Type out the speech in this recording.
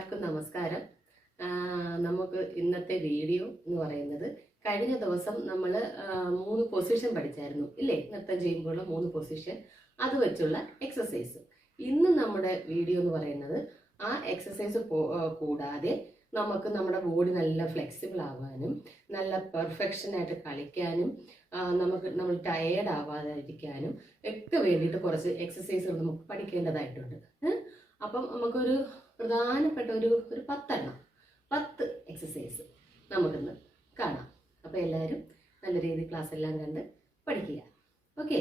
എല്ലാവർക്കും നമസ്കാരം. നമുക്ക് ഇന്നത്തെ വീഡിയോ എന്ന് പറയുന്നത് കഴിഞ്ഞ ദിവസം നമ്മൾ 3 പൊസിഷൻ പഠിച്ചായിരുന്നു ഇല്ലേ? നൃത്തം ചെയ്യുമ്പോഴുള്ള 3 പൊസിഷൻ, അത് വെച്ചുള്ള എക്സസൈസ്. ഇന്ന് നമ്മുടെ വീഡിയോ എന്ന് പറയുന്നത് ആ എക്സസൈസ് കൂടാതെ നമുക്ക് നമ്മുടെ ബോഡി നല്ല ഫ്ലെക്സിബിൾ ആവാനും നല്ല പെർഫെക്ഷനായിട്ട് കളിക്കാനും നമ്മൾ ടയേർഡ് ആവാതിരിക്കാനും ഒക്കെ വേണ്ടിയിട്ട് കുറച്ച് എക്സസൈസുകൾ നമുക്ക് പഠിക്കേണ്ടതായിട്ടുണ്ട്. അപ്പം നമുക്കൊരു പ്രധാനപ്പെട്ട ഒരു 10 എക്സസൈസ് നമുക്കിന്ന് കാണാം. അപ്പോൾ എല്ലാവരും നല്ല രീതിയിൽ ക്ലാസ് എല്ലാം കണ്ട് പഠിക്കുക. ഓക്കെ.